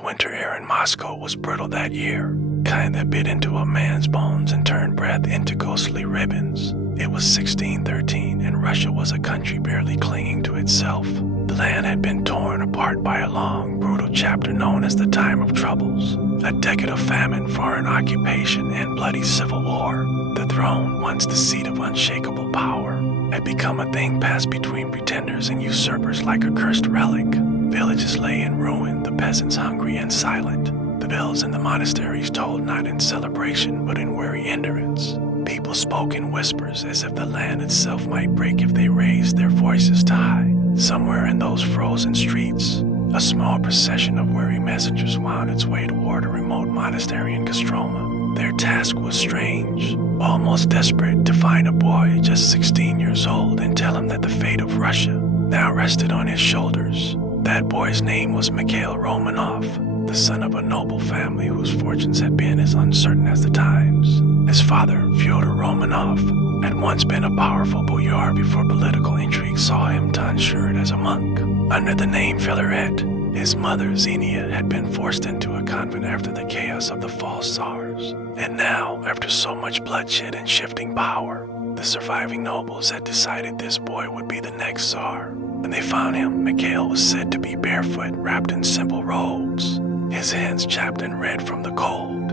The winter air in Moscow was brutal that year, kind that bit into a man's bones and turned breath into ghostly ribbons. It was 1613, and Russia was a country barely clinging to itself. The land had been torn apart by a long, brutal chapter known as the Time of Troubles, a decade of famine, foreign occupation, and bloody civil war. The throne, once the seat of unshakable power, had become a thing passed between pretenders and usurpers like a cursed relic. Villages lay in ruin, the peasants hungry and silent. The bells in the monasteries tolled not in celebration but in weary endurance. People spoke in whispers as if the land itself might break if they raised their voices too high. Somewhere in those frozen streets, a small procession of weary messengers wound its way toward a remote monastery in Kostroma. Their task was strange, almost desperate, to find a boy just 16 years old and tell him that the fate of Russia now rested on his shoulders. That boy's name was Mikhail Romanov, the son of a noble family whose fortunes had been as uncertain as the times. His father, Fyodor Romanov, had once been a powerful boyar before political intrigue saw him tonsured as a monk. Under the name Filaret, his mother, Xenia, had been forced into a convent after the chaos of the false tsars. And now, after so much bloodshed and shifting power, the surviving nobles had decided this boy would be the next tsar. When they found him, Mikhail was said to be barefoot, wrapped in simple robes, his hands chapped and red from the cold.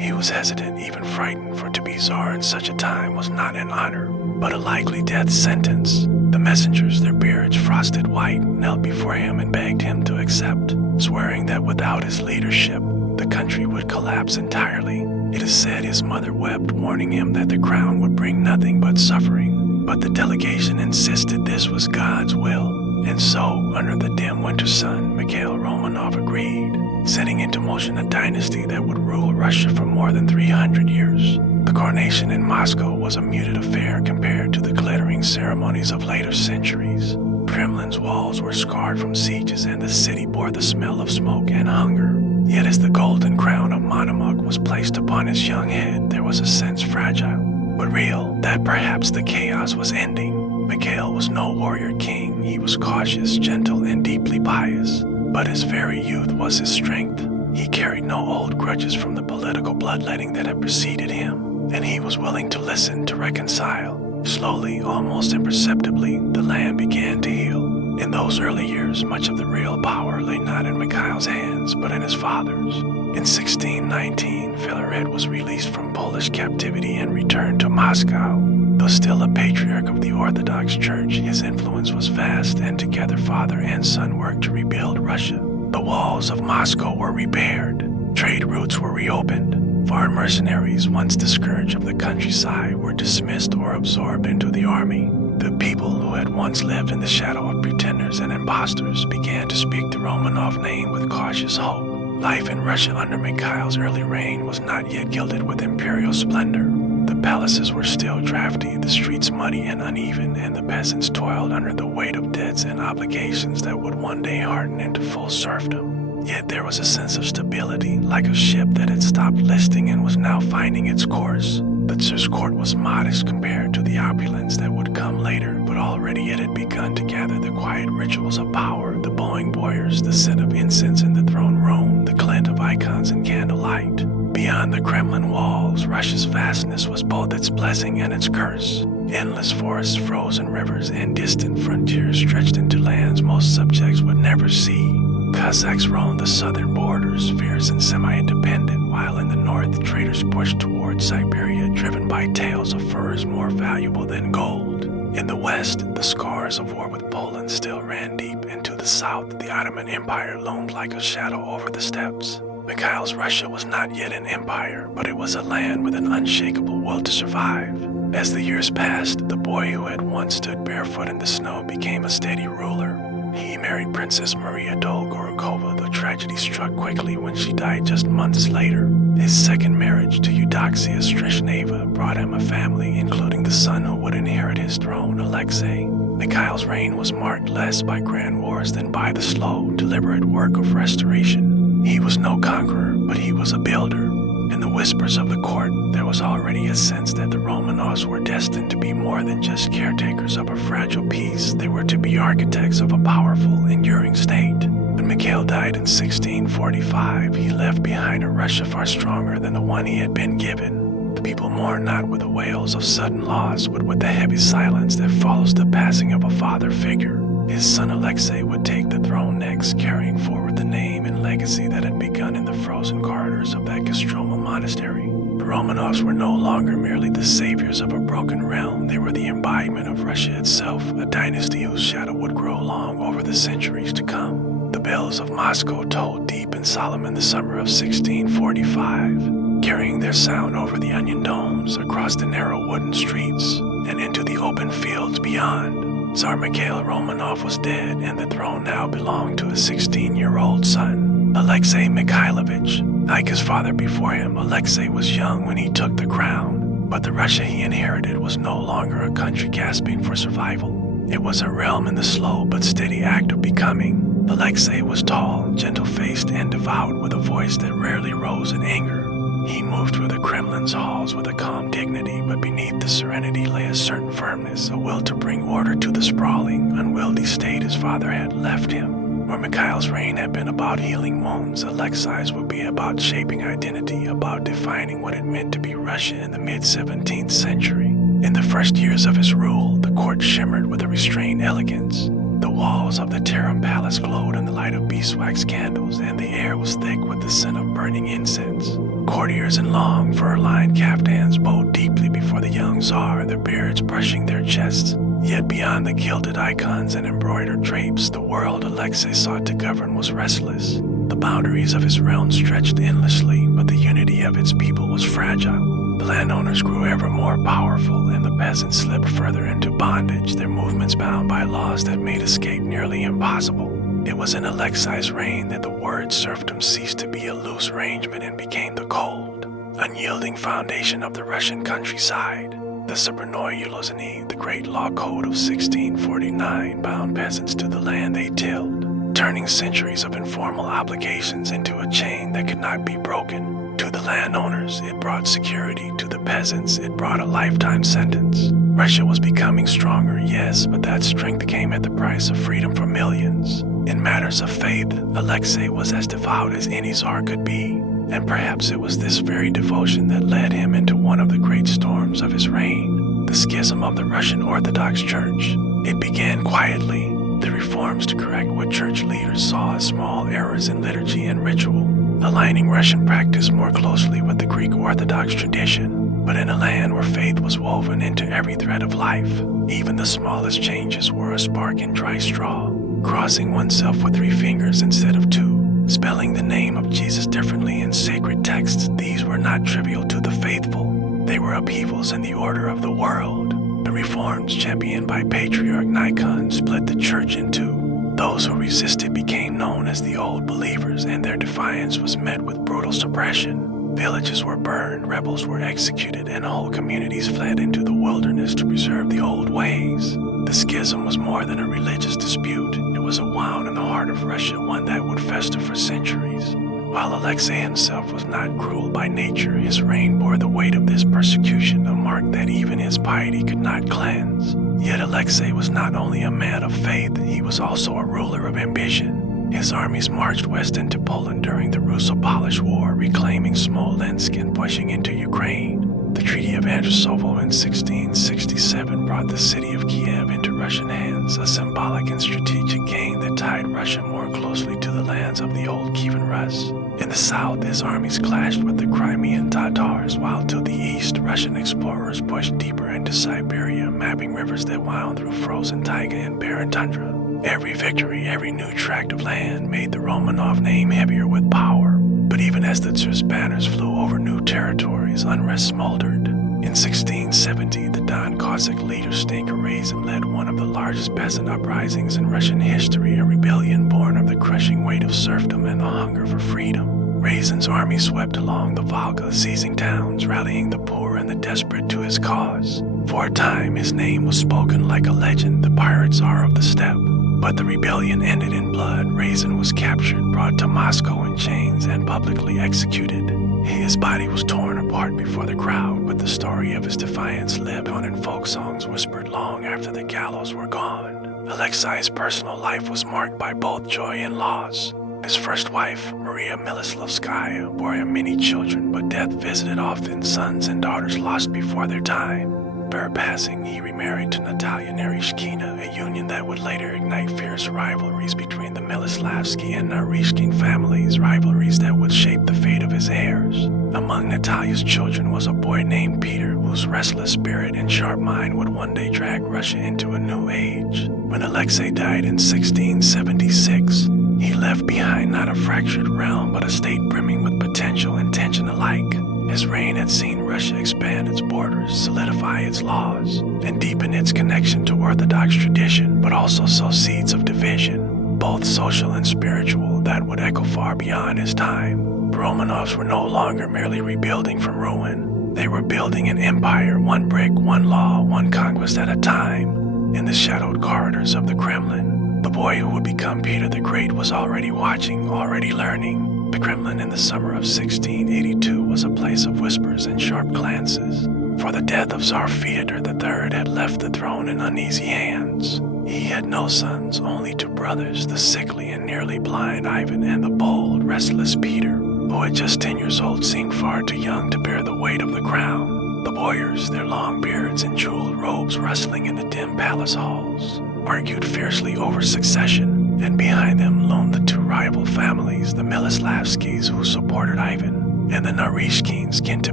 He was hesitant, even frightened, for to be czar in such a time was not an honor, but a likely death sentence. The messengers, their beards frosted white, knelt before him and begged him to accept, swearing that without his leadership, the country would collapse entirely. It is said his mother wept, warning him that the crown would bring nothing but suffering. But the delegation insisted this was God's will, and so, under the dim winter sun, Mikhail Romanov agreed, setting into motion a dynasty that would rule Russia for more than 300 years. The coronation in Moscow was a muted affair compared to the glittering ceremonies of later centuries. Kremlin's walls were scarred from sieges and the city bore the smell of smoke and hunger. Yet as the golden crown of Monomuk was placed upon his young head, there was a sense fragile, but real, that perhaps the chaos was ending. Mikhail was no warrior king. He was cautious, gentle, and deeply pious. But his very youth was his strength. He carried no old grudges from the political bloodletting that had preceded him, and he was willing to listen, to reconcile. Slowly, almost imperceptibly, the land began to heal. In those early years, much of the real power lay not in Mikhail's hands, but in his father's. In 1619, Filaret was released from Polish captivity and returned to Moscow. Though still a patriarch of the Orthodox Church, his influence was vast, and together father and son worked to rebuild Russia. The walls of Moscow were repaired, trade routes were reopened, foreign mercenaries, once the scourge of the countryside, were dismissed or absorbed into the army. The people who had once lived in the shadow of pretenders and impostors began to speak the Romanov name with cautious hope. Life in Russia under Mikhail's early reign was not yet gilded with imperial splendor. The palaces were still drafty, the streets muddy and uneven, and the peasants toiled under the weight of debts and obligations that would one day harden into full serfdom. Yet there was a sense of stability, like a ship that had stopped listing and was now finding its course. The Tsar's court was modest compared to the opulence that would come later, but already it had begun to gather the quiet rituals of power, the bowing boyars, the scent of incense in the throne room, the glint of icons in candlelight. Beyond the Kremlin walls, Russia's vastness was both its blessing and its curse. Endless forests, frozen rivers, and distant frontiers stretched into lands most subjects would never see. Cossacks roamed the southern borders, fierce and semi-independent, while in the north, traders pushed toward Siberia, driven by tales of furs more valuable than gold. In the west, the scars of war with Poland still ran deep, and to the south, the Ottoman Empire loomed like a shadow over the steppes. Mikhail's Russia was not yet an empire, but it was a land with an unshakable will to survive. As the years passed, the boy who had once stood barefoot in the snow became a steady ruler. He married Princess Maria Dolgorukova, though tragedy struck quickly when she died just months later. His second marriage to Eudoxia Streshneva brought him a family, including the son who would inherit his throne, Alexei. Mikhail's reign was marked less by grand wars than by the slow, deliberate work of restoration. He was no conqueror, but he was a builder. In the whispers of the court, there was already a sense that the Romanovs were destined to be more than just caretakers of a fragile peace. They were to be architects of a powerful, enduring state. When Mikhail died in 1645, he left behind a Russia far stronger than the one he had been given. The people mourned not with the wails of sudden loss, but with the heavy silence that follows the passing of a father figure. His son Alexei would take the throne next, carrying forward the name and legacy that had begun in the frozen corridors of that Kostroma monastery. The Romanovs were no longer merely the saviors of a broken realm. They were the embodiment of Russia itself, a dynasty whose shadow would grow long over the centuries to come. The bells of Moscow tolled deep and solemn in the summer of 1645, carrying their sound over the onion domes, across the narrow wooden streets, and into the open fields beyond. Tsar Mikhail Romanov was dead, and the throne now belonged to his 16-year-old son, Alexei Mikhailovich. Like his father before him, Alexei was young when he took the crown, but the Russia he inherited was no longer a country gasping for survival. It was a realm in the slow but steady act of becoming. Alexei was tall, gentle-faced, and devout, with a voice that rarely rose in anger. He moved through the Kremlin's halls with a calm dignity, but beneath the serenity lay a certain firmness, a will to bring order to the sprawling, unwieldy state his father had left him. Where Mikhail's reign had been about healing wounds, Alexei's would be about shaping identity, about defining what it meant to be Russia in the mid-17th century. In the first years of his rule, the court shimmered with a restrained elegance. The walls of the Tarim Palace glowed in the light of beeswax candles, and the air was thick with the scent of burning incense. Courtiers in long, fur-lined caftans bowed deeply before the young Tsar, their beards brushing their chests. Yet beyond the gilded icons and embroidered drapes, the world Alexei sought to govern was restless. The boundaries of his realm stretched endlessly, but the unity of its people was fragile. The landowners grew ever more powerful, and the peasants slipped further into bondage, their movements bound by laws that made escape nearly impossible. It was in Alexei's reign that the word serfdom ceased to be a loose arrangement and became the cold, unyielding foundation of the Russian countryside. The Sobranoye Ulozny, the great law code of 1649, bound peasants to the land they tilled, turning centuries of informal obligations into a chain that could not be broken. To the landowners, it brought security. To the peasants, it brought a lifetime sentence. Russia was becoming stronger, yes, but that strength came at the price of freedom for millions. In matters of faith, Alexei was as devout as any Tsar could be, and perhaps it was this very devotion that led him into one of the great storms of his reign, the schism of the Russian Orthodox Church. It began quietly, the reforms to correct what church leaders saw as small errors in liturgy and ritual, aligning Russian practice more closely with the Greek Orthodox tradition. But in a land where faith was woven into every thread of life, even the smallest changes were a spark in dry straw. Crossing oneself with 3 fingers instead of 2, spelling the name of Jesus differently in sacred texts, these were not trivial to the faithful. They were upheavals in the order of the world. The reforms championed by Patriarch Nikon split the church in 2. Those who resisted became known as the Old Believers, and their defiance was met with brutal suppression. Villages were burned, rebels were executed, and whole communities fled into the wilderness to preserve the old ways. The schism was more than a religious dispute. It was a wound in the heart of Russia, one that would fester for centuries. While Alexei himself was not cruel by nature, his reign bore the weight of this persecution, a mark that even his piety could not cleanse. Yet Alexei was not only a man of faith, he was also a ruler of ambition. His armies marched west into Poland during the Russo-Polish War, reclaiming Smolensk and pushing into Ukraine. The Treaty of Andrusovo in 1667 brought the city of Kiev into Russian hands, a symbolic and strategic gain that tied Russia more closely to the lands of the old Kievan Rus. In the south, his armies clashed with the Crimean Tatars, while to the east, Russian explorers pushed deeper into Siberia, mapping rivers that wound through frozen taiga and barren tundra. Every victory, every new tract of land made the Romanov name heavier with power. But even as the Tsar's banners flew over new territories, unrest smoldered. In 1670, the Don Cossack leader Stenka Razin led one of the largest peasant uprisings in Russian history, a rebellion born of the crushing weight of serfdom and the hunger for freedom. Razin's army swept along the Volga, seizing towns, rallying the poor and the desperate to his cause. For a time, his name was spoken like a legend, the pirate Tsar of the steppe. But the rebellion ended in blood. Razin was captured, brought to Moscow in chains, and publicly executed. His body was torn apart before the crowd, but the story of his defiance lived on in folk songs whispered long after the gallows were gone. Alexei's personal life was marked by both joy and loss. His first wife, Maria Miloslavskaya, bore him many children, but death visited often, sons and daughters lost before their time. By her passing, he remarried to Natalia Narishkina, a union that would later ignite fierce rivalries between the Miloslavsky and Narishkin families, rivalries that would shape the fate of his heirs. Among Natalia's children was a boy named Peter, whose restless spirit and sharp mind would one day drag Russia into a new age. When Alexei died in 1676, he left behind not a fractured realm, but a state brimming with potential and tension alike. His reign had seen Russia expand its borders, solidify its laws, and deepen its connection to Orthodox tradition, but also sow seeds of division, both social and spiritual, that would echo far beyond his time. The Romanovs were no longer merely rebuilding from ruin. They were building an empire, one brick, one law, one conquest at a time. In the shadowed corridors of the Kremlin, the boy who would become Peter the Great was already watching, already learning. The Kremlin in the summer of 1682 was a place of whispers and sharp glances, for the death of Tsar Fyodor III had left the throne in uneasy hands. He had no sons, only two brothers, the sickly and nearly blind Ivan and the bold, restless Peter, who at just 10 years old seemed far too young to bear the weight of the crown. The boyars, their long beards and jeweled robes rustling in the dim palace halls, argued fiercely over succession, and behind them loomed the two rival families, the Miloslavskys, who supported Ivan, and the Narishkins, kin to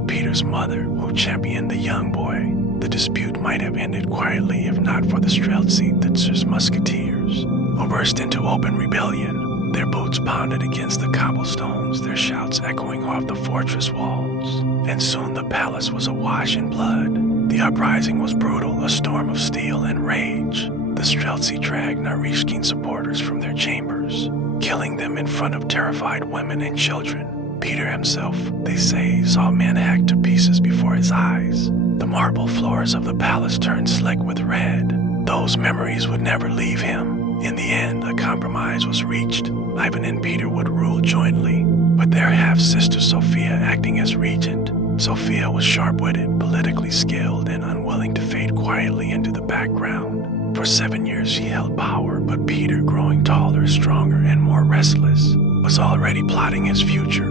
Peter's mother, who championed the young boy. The dispute might have ended quietly if not for the Streltsy, the Tsar's musketeers, who burst into open rebellion. Their boots pounded against the cobblestones, their shouts echoing off the fortress walls, and soon the palace was awash in blood. The uprising was brutal, a storm of steel and rage. The Streltsy dragged Narishkin supporters from their chambers, killing them in front of terrified women and children. Peter himself, they say, saw men hacked to pieces before his eyes. The marble floors of the palace turned slick with red. Those memories would never leave him. In the end, a compromise was reached. Ivan and Peter would rule jointly, with their half-sister Sophia acting as regent. Sophia was sharp-witted, politically skilled, and unwilling to fade quietly into the background. For 7 years she held power, but Peter, growing taller, stronger, and more restless, was already plotting his future.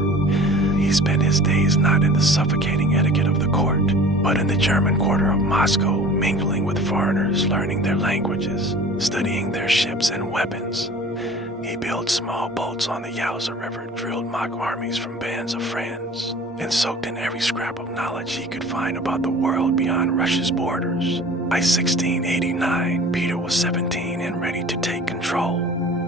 He spent his days not in the suffocating etiquette of the court, but in the German quarter of Moscow, mingling with foreigners, learning their languages, studying their ships and weapons. He built small boats on the Yauza River, drilled mock armies from bands of friends, and soaked in every scrap of knowledge he could find about the world beyond Russia's borders. By 1689, Peter was 17 and ready to take control.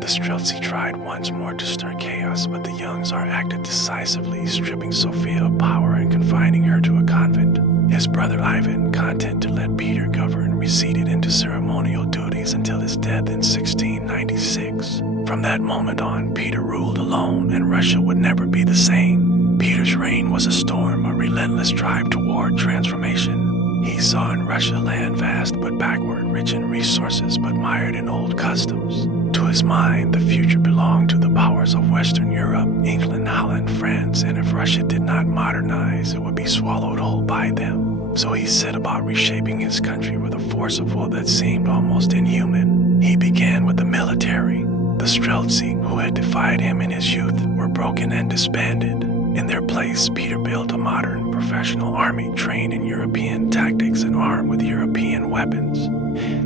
The Streltsy tried once more to stir chaos, but the young Tsar acted decisively, stripping Sophia of power and confining her to a convent. His brother Ivan, content to let Peter govern, receded into ceremonial duties until his death in 1696. From that moment on, Peter ruled alone, and Russia would never be the same. Peter's reign was a storm, a relentless drive toward transformation. He saw in Russia land vast but backward, rich in resources but mired in old customs. To his mind, the future belonged to the powers of Western Europe, England, Holland, France, and if Russia did not modernize, it would be swallowed whole by them. So he set about reshaping his country with a force of will that seemed almost inhuman. He began with the military. The Streltsy, who had defied him in his youth, were broken and disbanded. In their place, Peter built a modern, professional army trained in European tactics and armed with European weapons.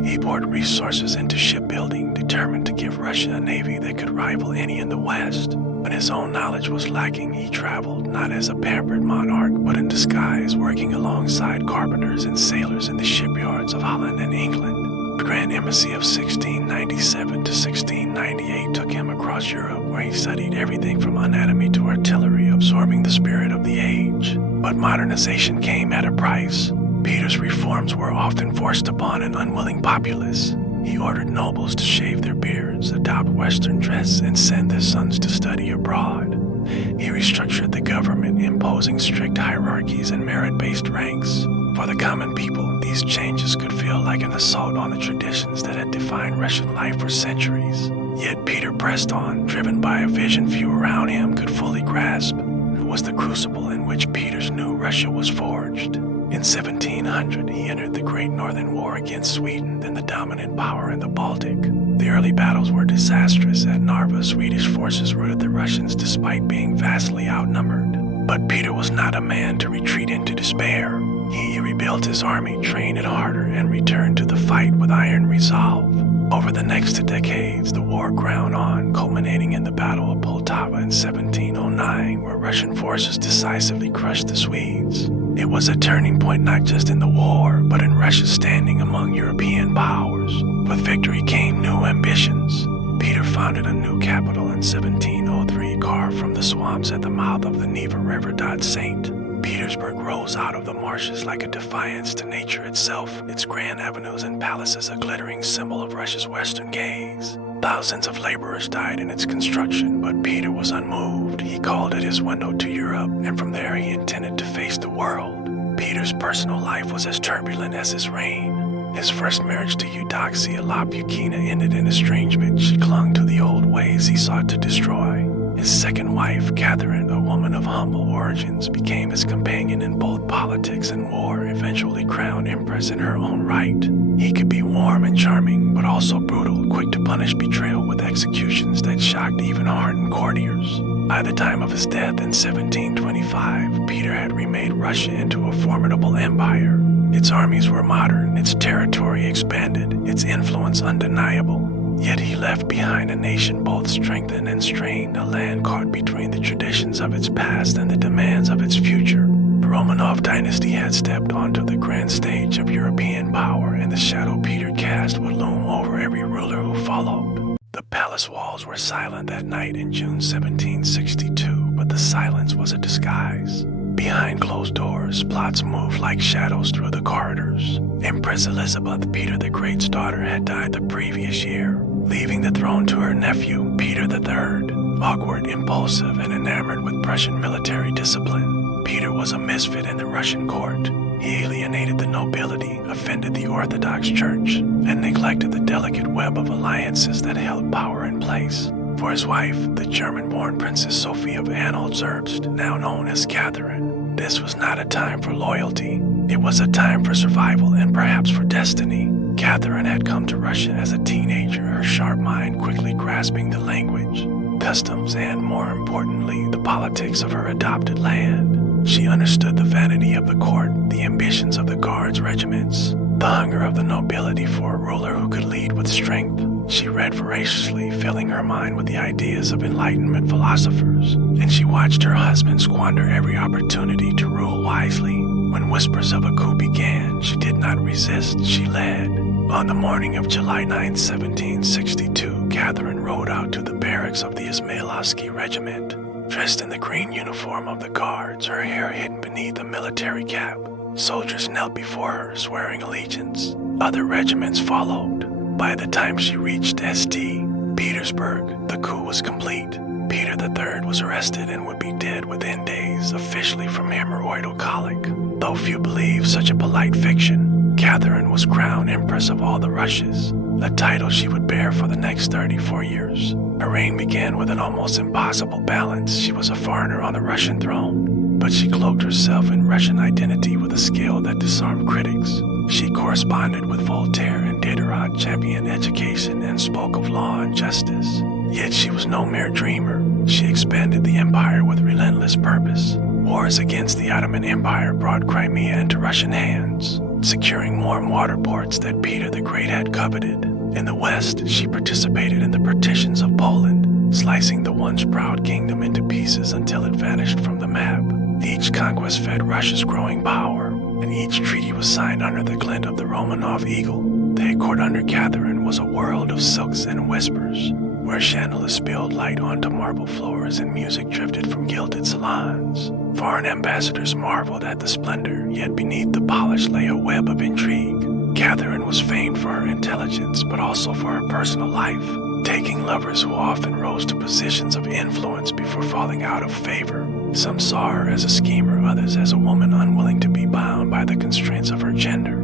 He poured resources into shipbuilding, determined to give Russia a navy that could rival any in the West. When his own knowledge was lacking, he traveled, not as a pampered monarch, but in disguise, working alongside carpenters and sailors in the shipyards of Holland and England. The Grand Embassy of 1697 to 1698 took him across Europe, where he studied everything from anatomy to artillery, absorbing the spirit of the age. But modernization came at a price. Peter's reforms were often forced upon an unwilling populace. He ordered nobles to shave their beards, adopt Western dress, and send their sons to study abroad. He restructured the government, imposing strict hierarchies and merit-based ranks. For the common people, these changes could feel like an assault on the traditions that had defined Russian life for centuries. Yet Peter pressed on, driven by a vision few around him could fully grasp. It was the crucible in which Peter's new Russia was forged. In 1700, he entered the Great Northern War against Sweden, then the dominant power in the Baltic. The early battles were disastrous. At Narva, Swedish forces routed the Russians despite being vastly outnumbered. But Peter was not a man to retreat into despair. He rebuilt his army, trained it harder, and returned to the fight with iron resolve. Over the next 2 decades, the war ground on, culminating in the Battle of Poltava in 1709, where Russian forces decisively crushed the Swedes. It was a turning point not just in the war, but in Russia's standing among European powers. With victory came new ambitions. Peter founded a new capital in 1703, carved from the swamps at the mouth of the Neva River. St. Petersburg rose out of the marshes like a defiance to nature itself, its grand avenues and palaces a glittering symbol of Russia's western gaze. Thousands of laborers died in its construction, but Peter was unmoved. He called it his window to Europe, and from there he intended to face the world. Peter's personal life was as turbulent as his reign. His first marriage to Eudoxia Lapukina ended in estrangement. She clung to the old ways he sought to destroy. His second wife, Catherine, a woman of humble origins, became his companion in both politics and war, eventually crowned empress in her own right. He could be warm and charming, but also brutal, quick to punish betrayal with executions that shocked even hardened courtiers. By the time of his death in 1725, Peter had remade Russia into a formidable empire. Its armies were modern, its territory expanded, its influence undeniable. Yet he left behind a nation both strengthened and strained, a land caught between the traditions of its past and the demands of its future. The Romanov dynasty had stepped onto the grand stage of European power, and the shadow Peter cast would loom over every ruler who followed. The palace walls were silent that night in June 1762, but the silence was a disguise. Behind closed doors, plots moved like shadows through the corridors. Empress Elizabeth, Peter the Great's daughter, had died the previous year, leaving the throne to her nephew, Peter III. Awkward, impulsive, and enamored with Prussian military discipline, Peter was a misfit in the Russian court. He alienated the nobility, offended the Orthodox Church, and neglected the delicate web of alliances that held power in place. For his wife, the German-born Princess Sophie of Anhalt-Zerbst, now known as Catherine, this was not a time for loyalty. It was a time for survival and perhaps for destiny. Catherine had come to Russia as a teenager, her sharp mind quickly grasping the language, customs, and, more importantly, the politics of her adopted land. She understood the vanity of the court, the ambitions of the guards' regiments, the hunger of the nobility for a ruler who could lead with strength. She read voraciously, filling her mind with the ideas of Enlightenment philosophers, and she watched her husband squander every opportunity to rule wisely. When whispers of a coup began, she did not resist, she led. On the morning of July 9, 1762, Catherine rode out to the barracks of the Izmailovsky regiment. Dressed in the green uniform of the guards, her hair hidden beneath a military cap, soldiers knelt before her, swearing allegiance. Other regiments followed. By the time she reached St. Petersburg, the coup was complete. Peter III was arrested and would be dead within days, officially from hemorrhoidal colic. Though few believe such a polite fiction, Catherine was crowned Empress of all the Russias, a title she would bear for the next 34 years. Her reign began with an almost impossible balance. She was a foreigner on the Russian throne, but she cloaked herself in Russian identity with a skill that disarmed critics. She corresponded with Voltaire and Diderot, championed education, and spoke of law and justice. Yet she was no mere dreamer. She expanded the empire with relentless purpose. Wars against the Ottoman Empire brought Crimea into Russian hands, securing warm water ports that Peter the Great had coveted. In the west, she participated in the partitions of Poland, slicing the once proud kingdom into pieces until it vanished from the map. Each conquest fed Russia's growing power, and each treaty was signed under the glint of the Romanov eagle. The court under Catherine was a world of silks and whispers, where chandeliers spilled light onto marble floors and music drifted from gilded salons. Foreign ambassadors marveled at the splendor, yet beneath the polish lay a web of intrigue. Catherine was famed for her intelligence, but also for her personal life, taking lovers who often rose to positions of influence before falling out of favor. Some saw her as a schemer, others as a woman unwilling to be bound by the constraints of her gender.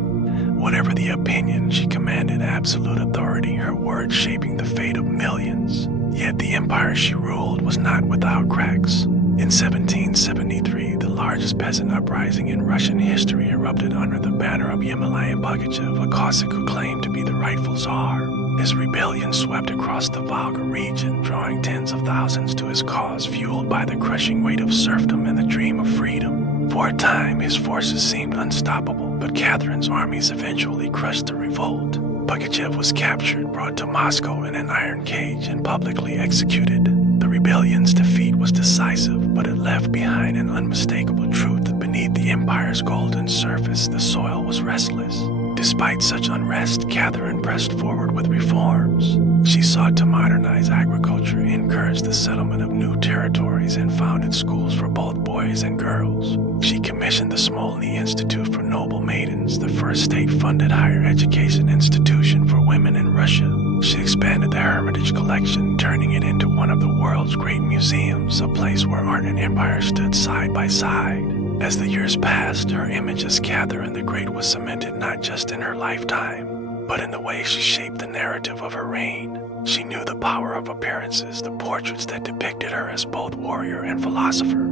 Whatever the opinion, she commanded absolute authority, her words shaping the fate of millions. Yet the empire she ruled was not without cracks. In 1773, the largest peasant uprising in Russian history erupted under the banner of Yemalayan Pugachev, a Cossack who claimed to be the rightful Tsar. His rebellion swept across the Volga region, drawing tens of thousands to his cause, fueled by the crushing weight of serfdom and the dream of freedom. For a time, his forces seemed unstoppable, but Catherine's armies eventually crushed the revolt. Pugachev was captured, brought to Moscow in an iron cage, and publicly executed. The rebellion's defeat was decisive, but it left behind an unmistakable truth that beneath the empire's golden surface, the soil was restless. Despite such unrest, Catherine pressed forward with reforms. She sought to modernize agriculture, encourage the settlement of new territories, and founded schools for both boys and girls. She commissioned the Smolny Institute for Noble Maidens, the first state-funded higher education institution for women in Russia. She expanded the Hermitage collection, turning it into one of the world's great museums, a place where art and empire stood side by side. As the years passed, her image as Catherine the Great was cemented not just in her lifetime, but in the way she shaped the narrative of her reign. She knew the power of appearances, the portraits that depicted her as both warrior and philosopher.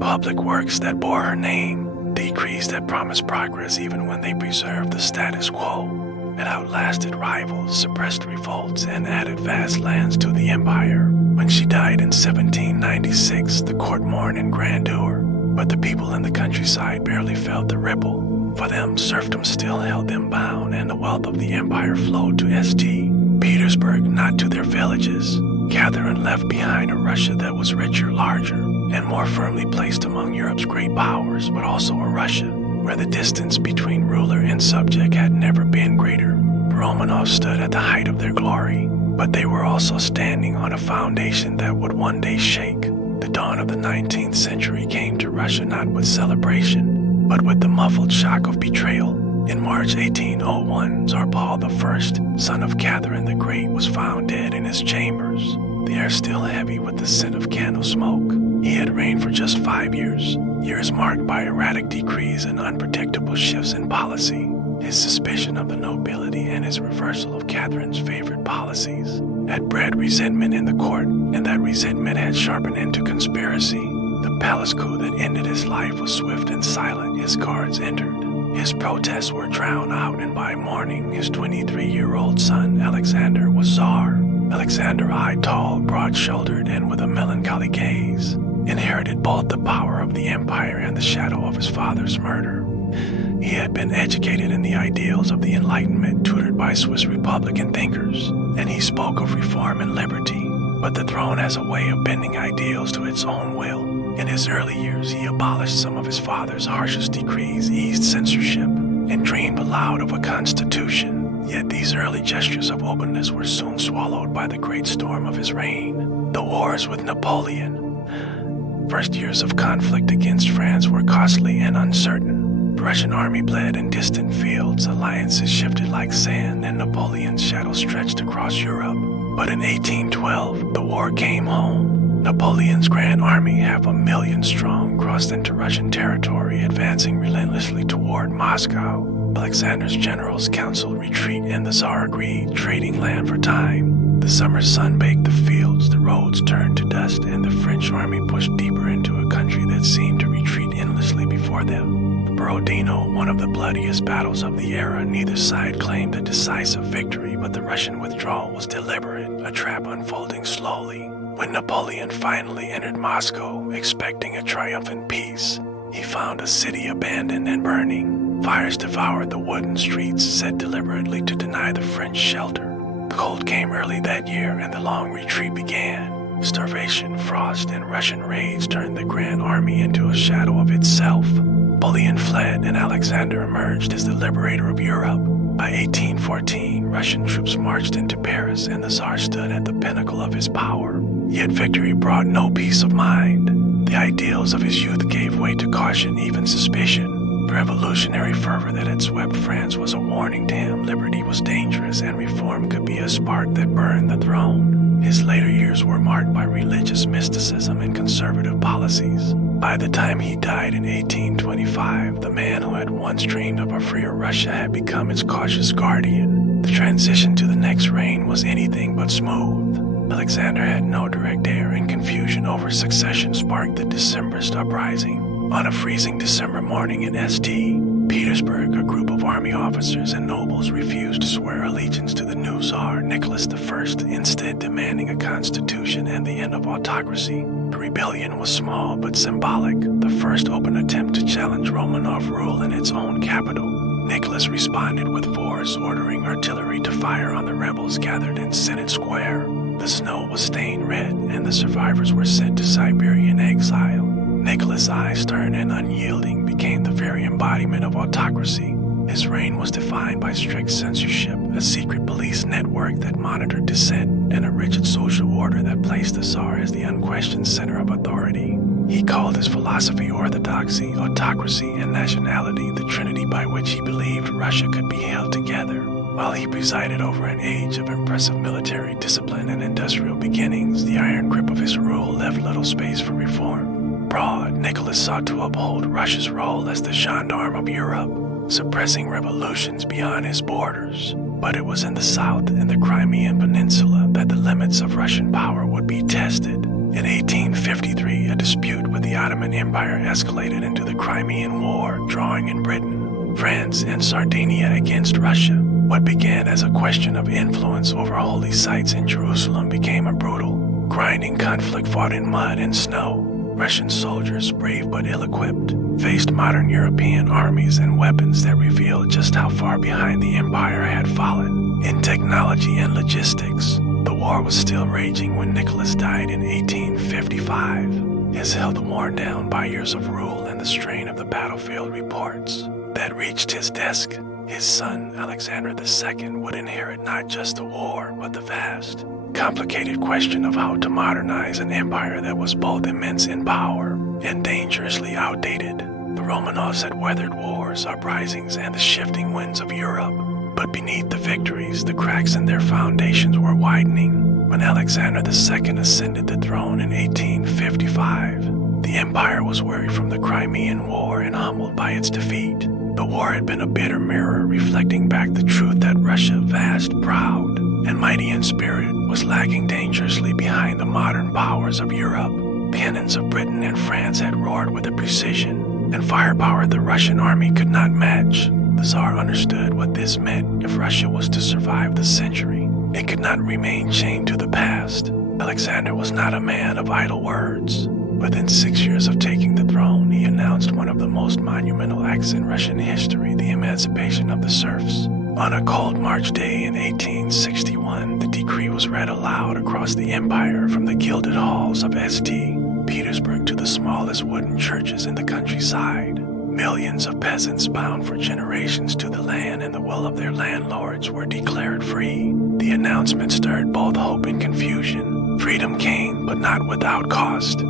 Public works that bore her name, decrees that promised progress even when they preserved the status quo. It outlasted rivals, suppressed revolts, and added vast lands to the empire. When she died in 1796, the court mourned in grandeur, but the people in the countryside barely felt the ripple. For them, serfdom still held them bound, and the wealth of the empire flowed to St. Petersburg, not to their villages. Catherine left behind a Russia that was richer, larger, and more firmly placed among Europe's great powers, but also a Russia where the distance between ruler and subject had never been greater. Romanov stood at the height of their glory, but they were also standing on a foundation that would one day shake. The dawn of the 19th century came to Russia not with celebration, but with the muffled shock of betrayal. In March 1801, Tsar Paul I, son of Catherine the Great, was found dead in his chambers, the air still heavy with the scent of candle smoke. He had reigned for just 5 years, years marked by erratic decrees and unpredictable shifts in policy. His suspicion of the nobility and his reversal of Catherine's favorite policies had bred resentment in the court, and that resentment had sharpened into conspiracy. The palace coup that ended his life was swift and silent. His guards entered. His protests were drowned out, and by morning, his 23-year-old son, Alexander, was Tsar. Alexander eyed tall, broad-shouldered, and with a melancholy gaze, inherited both the power of the empire and the shadow of his father's murder. He had been educated in the ideals of the Enlightenment, tutored by Swiss Republican thinkers, and he spoke of reform and liberty, but the throne has a way of bending ideals to its own will. In his early years, he abolished some of his father's harshest decrees, eased censorship, and dreamed aloud of a constitution. Yet these early gestures of openness were soon swallowed by the great storm of his reign, the wars with Napoleon. First years of conflict against France were costly and uncertain. The Russian army bled in distant fields, alliances shifted like sand, and Napoleon's shadow stretched across Europe. But in 1812, the war came home. Napoleon's grand army, 500,000 strong, crossed into Russian territory, advancing relentlessly toward Moscow. Alexander's generals counseled retreat, and the Tsar agreed, trading land for time. The summer sun baked the fields, the roads turned to dust, and the French army pushed deeper into a country that seemed to retreat endlessly before them. Borodino, one of the bloodiest battles of the era, neither side claimed a decisive victory, but the Russian withdrawal was deliberate, a trap unfolding slowly. When Napoleon finally entered Moscow, expecting a triumphant peace, he found a city abandoned and burning. Fires devoured the wooden streets, set deliberately to deny the French shelter. The cold came early that year, and the long retreat began. Starvation, frost, and Russian rage turned the Grand Army into a shadow of itself. Napoleon fled, and Alexander emerged as the liberator of Europe. By 1814, Russian troops marched into Paris, and the Tsar stood at the pinnacle of his power. Yet victory brought no peace of mind. The ideals of his youth gave way to caution, even suspicion. The revolutionary fervor that had swept France was a warning to him. Liberty was dangerous, and reform could be a spark that burned the throne. His later years were marked by religious mysticism and conservative policies. By the time he died in 1825, the man who had once dreamed of a freer Russia had become its cautious guardian. The transition to the next reign was anything but smooth. Alexander had no direct heir, and confusion over succession sparked the Decembrist uprising. On a freezing December morning in St. Petersburg, a group of army officers and nobles refused to swear allegiance to the new Tsar Nicholas I, instead demanding a constitution and the end of autocracy. The rebellion was small but symbolic, the first open attempt to challenge Romanov rule in its own capital. Nicholas responded with force, ordering artillery to fire on the rebels gathered in Senate Square. The snow was stained red, and the survivors were sent to Siberian exile. Nicholas' eyes, stern and unyielding, became the very embodiment of autocracy. His reign was defined by strict censorship, a secret police network that monitored dissent, and a rigid social order that placed the Tsar as the unquestioned center of authority. He called his philosophy orthodoxy, autocracy, and nationality, the trinity by which he believed Russia could be held together. While he presided over an age of impressive military discipline and industrial beginnings, the iron grip of his rule left little space for reform. Abroad, Nicholas sought to uphold Russia's role as the gendarme of Europe, suppressing revolutions beyond his borders. But it was in the south, in the Crimean Peninsula, that the limits of Russian power would be tested. In 1853, a dispute with the Ottoman Empire escalated into the Crimean War, drawing in Britain, France, and Sardinia against Russia. What began as a question of influence over holy sites in Jerusalem became a brutal, grinding conflict fought in mud and snow. Russian soldiers, brave but ill-equipped, faced modern European armies and weapons that revealed just how far behind the empire had fallen. In technology and logistics, the war was still raging when Nicholas died in 1855. His health worn down by years of rule and the strain of the battlefield reports that reached his desk. His son, Alexander II, would inherit not just the war, but the vast, complicated question of how to modernize an empire that was both immense in power and dangerously outdated. The Romanovs had weathered wars, uprisings, and the shifting winds of Europe, but beneath the victories, the cracks in their foundations were widening. When Alexander II ascended the throne in 1855, the empire was weary from the Crimean War and humbled by its defeat. The war had been a bitter mirror reflecting back the truth that Russia, vast, proud, and mighty in spirit, was lagging dangerously behind the modern powers of Europe. Cannons of Britain and France had roared with a precision and firepower the Russian army could not match. The Tsar understood what this meant if Russia was to survive the century. It could not remain chained to the past. Alexander was not a man of idle words. Within 6 years of taking the throne, he announced one of the most monumental acts in Russian history, the emancipation of the serfs. On a cold March day in 1861, the decree was read aloud across the empire, from the gilded halls of St. Petersburg to the smallest wooden churches in the countryside. Millions of peasants bound for generations to the land and the will of their landlords were declared free. The announcement stirred both hope and confusion. Freedom came, but not without cost.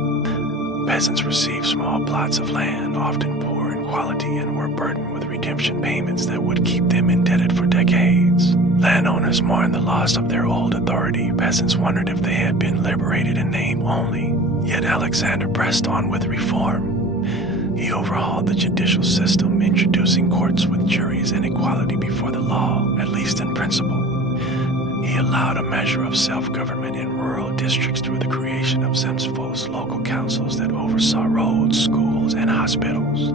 Peasants received small plots of land, often poor in quality, and were burdened with redemption payments that would keep them indebted for decades. Landowners mourned the loss of their old authority. Peasants wondered if they had been liberated in name only. Yet Alexander pressed on with reform. He overhauled the judicial system, introducing courts with juries and equality before the law, at least in principle. He allowed a measure of self-government in rural districts through the creation of Zemstvos, local councils that oversaw roads, schools, and hospitals.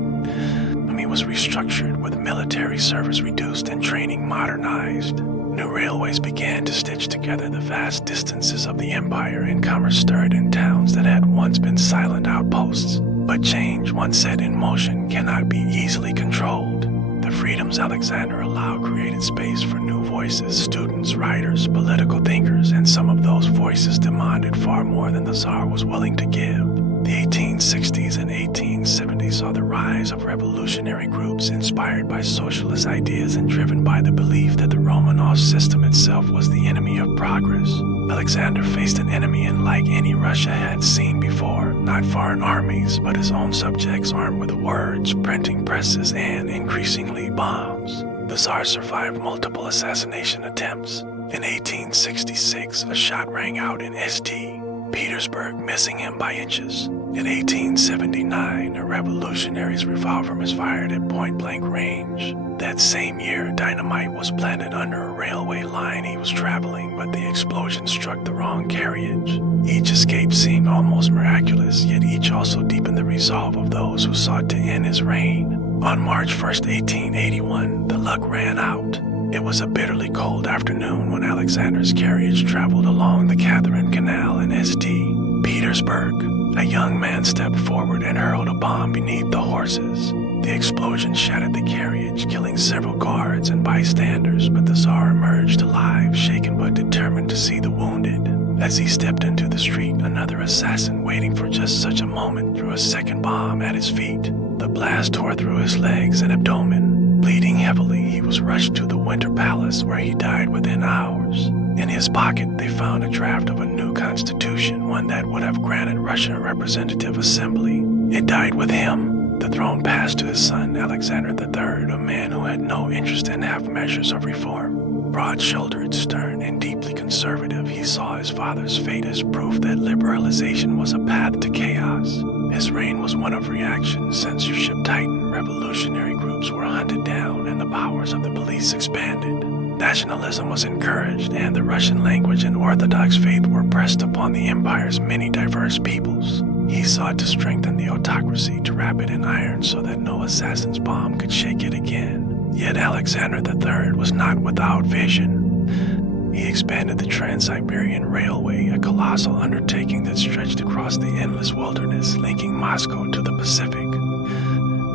Army was restructured, with military service reduced and training modernized. New railways began to stitch together the vast distances of the empire, and commerce stirred in towns that had once been silent outposts. But change, once set in motion, cannot be easily controlled. The freedoms Alexander allowed created space for new voices, students, writers, political thinkers, and some of those voices demanded far more than the Tsar was willing to give. The 1860s and 1870s saw the rise of revolutionary groups inspired by socialist ideas and driven by the belief that the Romanov system itself was the enemy of progress. Alexander faced an enemy unlike any Russia had seen before, not foreign armies, but his own subjects armed with words, printing presses, and, increasingly, bombs. The Tsar survived multiple assassination attempts. In 1866, a shot rang out in St. Petersburg, missing him by inches. In 1879, a revolutionary's revolver misfired at point-blank range. That same year, dynamite was planted under a railway line he was traveling, but the explosion struck the wrong carriage. Each escape seemed almost miraculous, yet each also deepened the resolve of those who sought to end his reign. On March 1st, 1881, the luck ran out. It was a bitterly cold afternoon when Alexander's carriage traveled along the Catherine Canal in St. Petersburg. A young man stepped forward and hurled a bomb beneath the horses. The explosion shattered the carriage, killing several guards and bystanders, but the Tsar emerged alive, shaken but determined to see the wounded. As he stepped into the street, another assassin waiting for just such a moment threw a second bomb at his feet. The blast tore through his legs and abdomen. Bleeding heavily, he was rushed to the Winter Palace, where he died within hours. In his pocket, they found a draft of a new constitution, one that would have granted Russia a representative assembly. It died with him. The throne passed to his son, Alexander III, a man who had no interest in half measures of reform. Broad-shouldered, stern, and deeply conservative, he saw his father's fate as proof that liberalization was a path to chaos. His reign was one of reaction. Censorship tightened, revolutionary groups were hunted down, and the powers of the police expanded. Nationalism was encouraged, and the Russian language and Orthodox faith were pressed upon the empire's many diverse peoples. He sought to strengthen the autocracy, to wrap it in iron so that no assassin's bomb could shake it again. Yet Alexander III was not without vision. He expanded the Trans-Siberian Railway, a colossal undertaking that stretched across the endless wilderness, linking Moscow to the Pacific.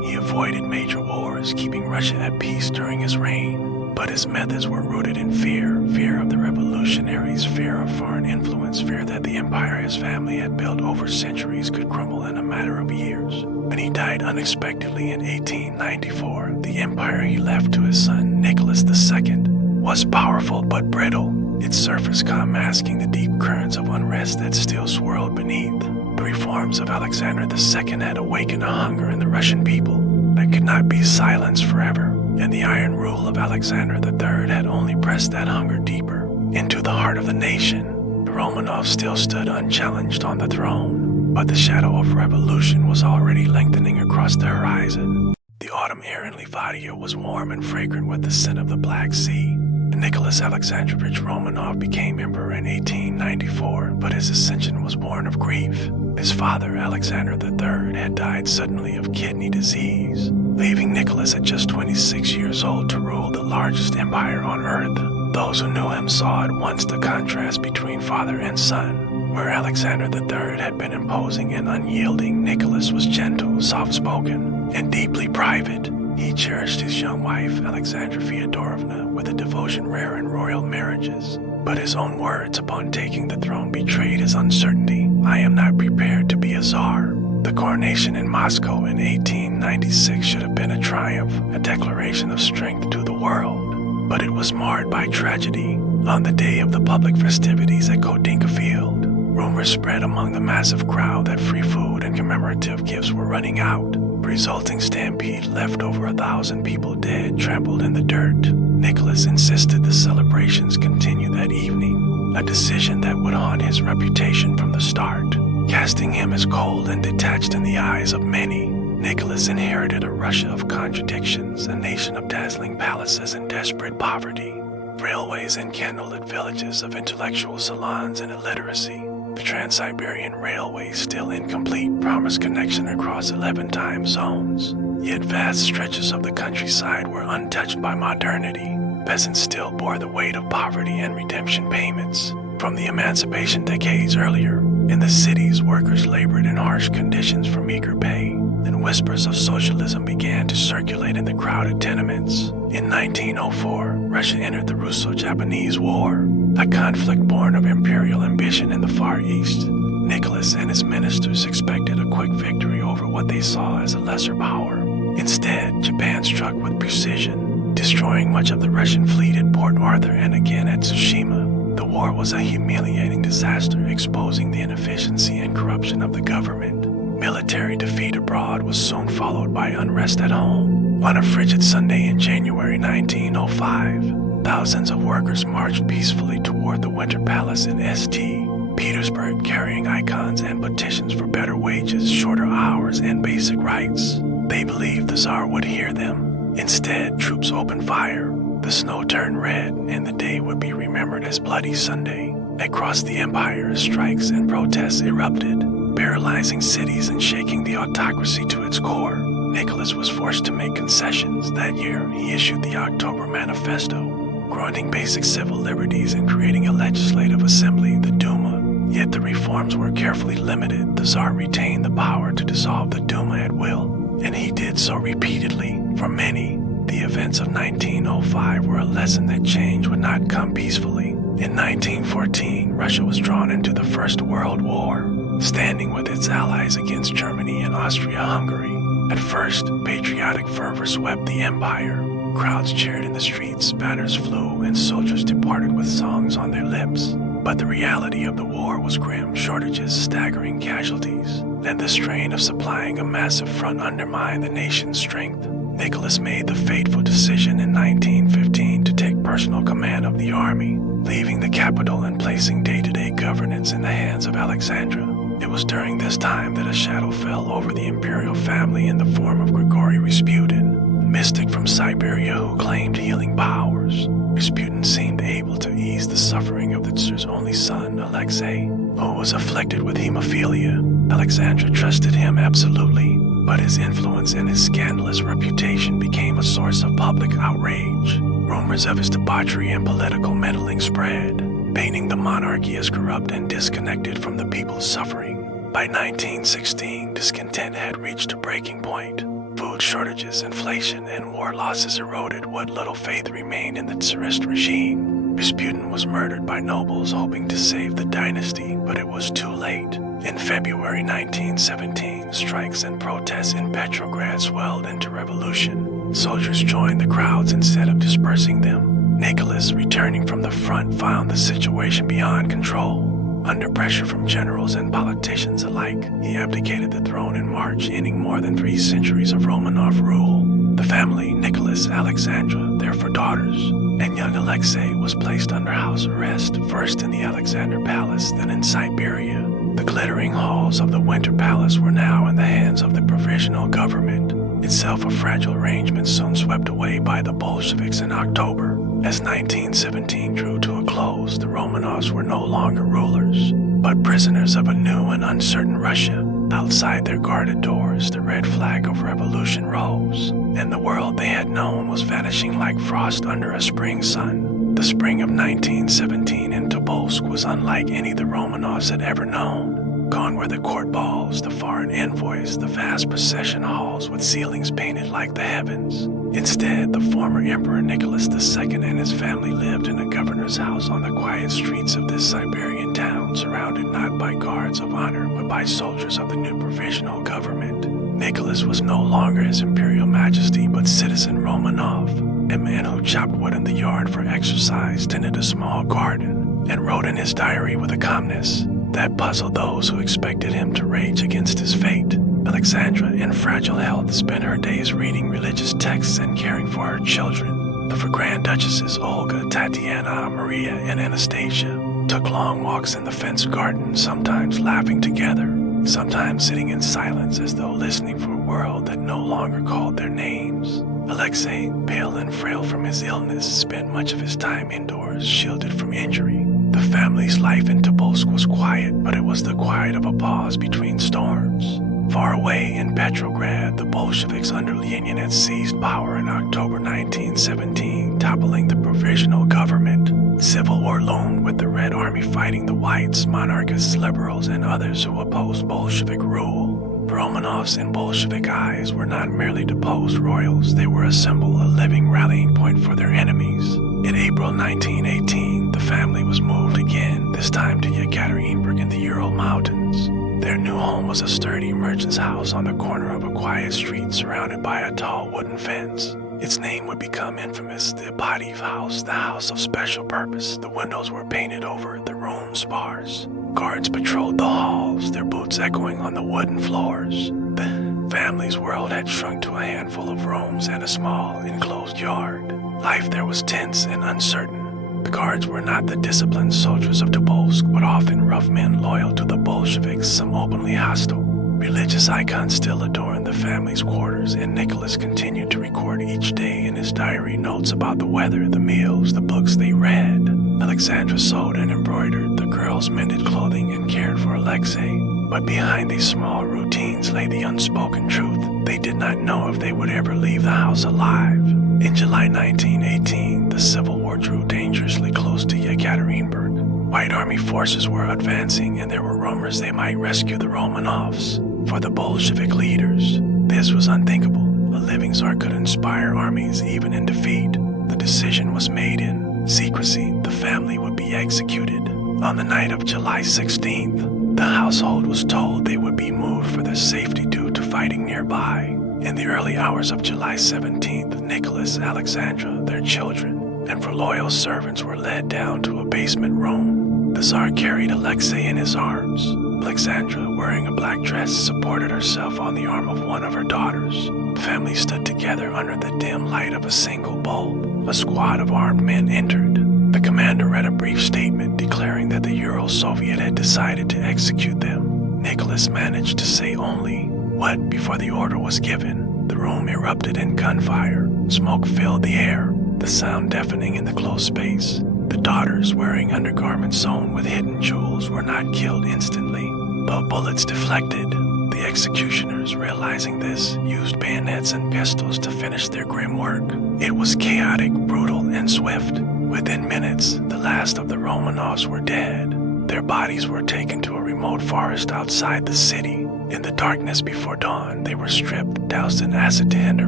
He avoided major wars, keeping Russia at peace during his reign. But his methods were rooted in fear of the revolutionaries, fear of foreign influence, fear that the empire his family had built over centuries could crumble in a matter of years. When he died unexpectedly in 1894, the empire he left to his son, Nicholas II, was powerful but brittle, its surface calm masking the deep currents of unrest that still swirled beneath. The reforms of Alexander II had awakened a hunger in the Russian people that could not be silenced forever. And the iron rule of Alexander III had only pressed that hunger deeper into the heart of the nation. The Romanov still stood unchallenged on the throne, but the shadow of revolution was already lengthening across the horizon. The autumn air in Livadia was warm and fragrant with the scent of the Black Sea. Nicholas Alexandrovich Romanov became emperor in 1894, but his ascension was born of grief. His father, Alexander III, had died suddenly of kidney disease, leaving Nicholas at just 26 years old to rule the largest empire on earth. Those who knew him saw at once the contrast between father and son. Where Alexander III had been imposing and unyielding, Nicholas was gentle, soft-spoken, and deeply private. He cherished his young wife, Alexandra Feodorovna, with a devotion rare in royal marriages. But his own words upon taking the throne betrayed his uncertainty. "I am not prepared to be a czar." The coronation in Moscow in 1896 should have been a triumph, a declaration of strength to the world. But it was marred by tragedy. On the day of the public festivities at Kodinka Field, rumors spread among the massive crowd that free food and commemorative gifts were running out. The resulting stampede left over 1,000 people dead, trampled in the dirt. Nicholas insisted the celebrations continue that evening, a decision that would haunt his reputation from the start, casting him as cold and detached in the eyes of many. Nicholas inherited a Russia of contradictions, a nation of dazzling palaces and desperate poverty, railways and candlelit villages of intellectual salons and illiteracy. The Trans-Siberian Railway, still incomplete, promised connection across 11 time zones. Yet vast stretches of the countryside were untouched by modernity. Peasants still bore the weight of poverty and redemption payments from the emancipation decades earlier. In the cities, workers labored in harsh conditions for meager pay, and whispers of socialism began to circulate in the crowded tenements. In 1904, Russia entered the Russo-Japanese War, a conflict born of imperial ambition in the Far East. Nicholas and his ministers expected a quick victory over what they saw as a lesser power. Instead, Japan struck with precision, destroying much of the Russian fleet at Port Arthur and again at Tsushima. The war was a humiliating disaster, exposing the inefficiency and corruption of the government. Military defeat abroad was soon followed by unrest at home. On a frigid Sunday in January 1905, thousands of workers marched peacefully toward the Winter Palace in St. Petersburg carrying icons and petitions for better wages, shorter hours, and basic rights. They believed the Tsar would hear them. Instead, troops opened fire. The snow turned red, and the day would be remembered as Bloody Sunday. Across the empire, strikes and protests erupted, paralyzing cities and shaking the autocracy to its core. Nicholas was forced to make concessions. That year, he issued the October Manifesto, granting basic civil liberties and creating a legislative assembly, the Duma. Yet the reforms were carefully limited. The Tsar retained the power to dissolve the Duma at will, and he did so repeatedly. For many, the events of 1905 were a lesson that change would not come peacefully. In 1914, Russia was drawn into the First World War, standing with its allies against Germany and Austria-Hungary. At first, patriotic fervor swept the empire. Crowds cheered in the streets, banners flew, and soldiers departed with songs on their lips. But the reality of the war was grim: shortages, staggering casualties, and the strain of supplying a massive front undermined the nation's strength. Nicholas made the fateful decision in 1915 to take personal command of the army, leaving the capital and placing day-to-day governance in the hands of Alexandra. It was during this time that a shadow fell over the imperial family in the form of Grigory Rasputin, a mystic from Siberia who claimed healing powers. Rasputin seemed able to ease the suffering of the Tsar's only son, Alexei, who was afflicted with hemophilia. Alexandra trusted him absolutely, but his influence and his scandalous reputation became a source of public outrage. Rumors of his debauchery and political meddling spread, painting the monarchy as corrupt and disconnected from the people's suffering. By 1916, discontent had reached a breaking point. Food shortages, inflation, and war losses eroded what little faith remained in the Tsarist regime. Rasputin was murdered by nobles hoping to save the dynasty, but it was too late. In February 1917, strikes and protests in Petrograd swelled into revolution. Soldiers joined the crowds instead of dispersing them. Nicholas, returning from the front, found the situation beyond control. Under pressure from generals and politicians alike, he abdicated the throne in March, ending more than 3 centuries of Romanov rule. The family, Nicholas, Alexandra, their 4 daughters, and young Alexei, was placed under house arrest, first in the Alexander Palace, then in Siberia. The glittering halls of the Winter Palace were now in the hands of the provisional government, itself a fragile arrangement soon swept away by the Bolsheviks in October. As 1917 drew to a close, the Romanovs were no longer rulers, but prisoners of a new and uncertain Russia. Outside their guarded doors, the red flag of revolution rose, and the world they had known was vanishing like frost under a spring sun. The spring of 1917 in Tobolsk was unlike any the Romanovs had ever known. Gone were the court balls, the foreign envoys, the vast procession halls with ceilings painted like the heavens. Instead, the former Emperor Nicholas II and his family lived in a governor's house on the quiet streets of this Siberian town, surrounded not by guards of honor, but by soldiers of the new provisional government. Nicholas was no longer His Imperial Majesty, but Citizen Romanov, a man who chopped wood in the yard for exercise, tended a small garden, and wrote in his diary with a calmness that puzzled those who expected him to rage against his fate. Alexandra, in fragile health, spent her days reading religious texts and caring for her children. The 4 Grand Duchesses, Olga, Tatiana, Maria, and Anastasia, took long walks in the fenced garden, sometimes laughing together, sometimes sitting in silence as though listening for a world that no longer called their names. Alexei, pale and frail from his illness, spent much of his time indoors, shielded from injury. The family's life in Tobolsk was quiet, but it was the quiet of a pause between storms. Far away in Petrograd, the Bolsheviks under Lenin had seized power in October 1917, toppling the provisional government. Civil war loomed, with the Red Army fighting the Whites, monarchists, liberals, and others who opposed Bolshevik rule. The Romanovs, in Bolshevik eyes, were not merely deposed royals, they were a symbol, a living rallying point for their enemies. In April 1918, the family was moved again, this time to Yekaterinburg in the Ural Mountains. Their new home was a sturdy merchant's house on the corner of a quiet street surrounded by a tall wooden fence. Its name would become infamous, the Apativ House, the house of special purpose. The windows were painted over, the rooms sparse. Guards patrolled the halls, their boots echoing on the wooden floors. The family's world had shrunk to a handful of rooms and a small, enclosed yard. Life there was tense and uncertain. The guards were not the disciplined soldiers of Tobolsk, but often rough men loyal to the Bolsheviks, some openly hostile. Religious icons still adorned the family's quarters, and Nicholas continued to record each day in his diary notes about the weather, the meals, the books they read. Alexandra sewed and embroidered, the girls mended clothing and cared for Alexei. But behind these small routines lay the unspoken truth. They did not know if they would ever leave the house alive. In July 1918, the Civil War drew dangerously close to Yekaterinburg. White army forces were advancing, and there were rumors they might rescue the Romanovs. For the Bolshevik leaders, this was unthinkable. A living Tsar could inspire armies even in defeat. The decision was made in secrecy. The family would be executed. On the night of July 16th, the household was told they would be moved for their safety due to fighting nearby. In the early hours of July 17th, Nicholas, Alexandra, their children, and for loyal servants were led down to a basement room. The Tsar carried Alexei in his arms. Alexandra, wearing a black dress, supported herself on the arm of one of her daughters. The family stood together under the dim light of a single bulb. A squad of armed men entered. The commander read a brief statement declaring that the Ural Soviet had decided to execute them. Nicholas managed to say only what before the order was given. The room erupted in gunfire. Smoke filled the air, the sound deafening in the closed space. The daughters, wearing undergarments sewn with hidden jewels, were not killed instantly, but bullets deflected. The executioners, realizing this, used bayonets and pistols to finish their grim work. It was chaotic, brutal, and swift. Within minutes, the last of the Romanovs were dead. Their bodies were taken to a remote forest outside the city. In the darkness before dawn, they were stripped, doused in acid to hinder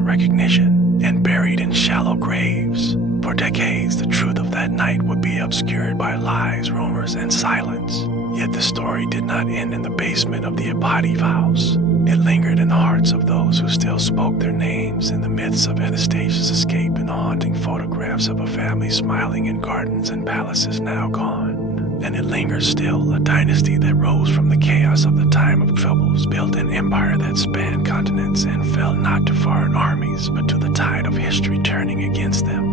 recognition, and buried in shallow graves. For decades, the truth of that night would be obscured by lies, rumors, and silence. Yet the story did not end in the basement of the Ipatiev house. It lingered in the hearts of those who still spoke their names, in the myths of Anastasia's escape, in the haunting photographs of a family smiling in gardens and palaces now gone. And it lingers still, a dynasty that rose from the chaos of the time of troubles, built an empire that spanned continents and fell not to foreign armies, but to the tide of history turning against them.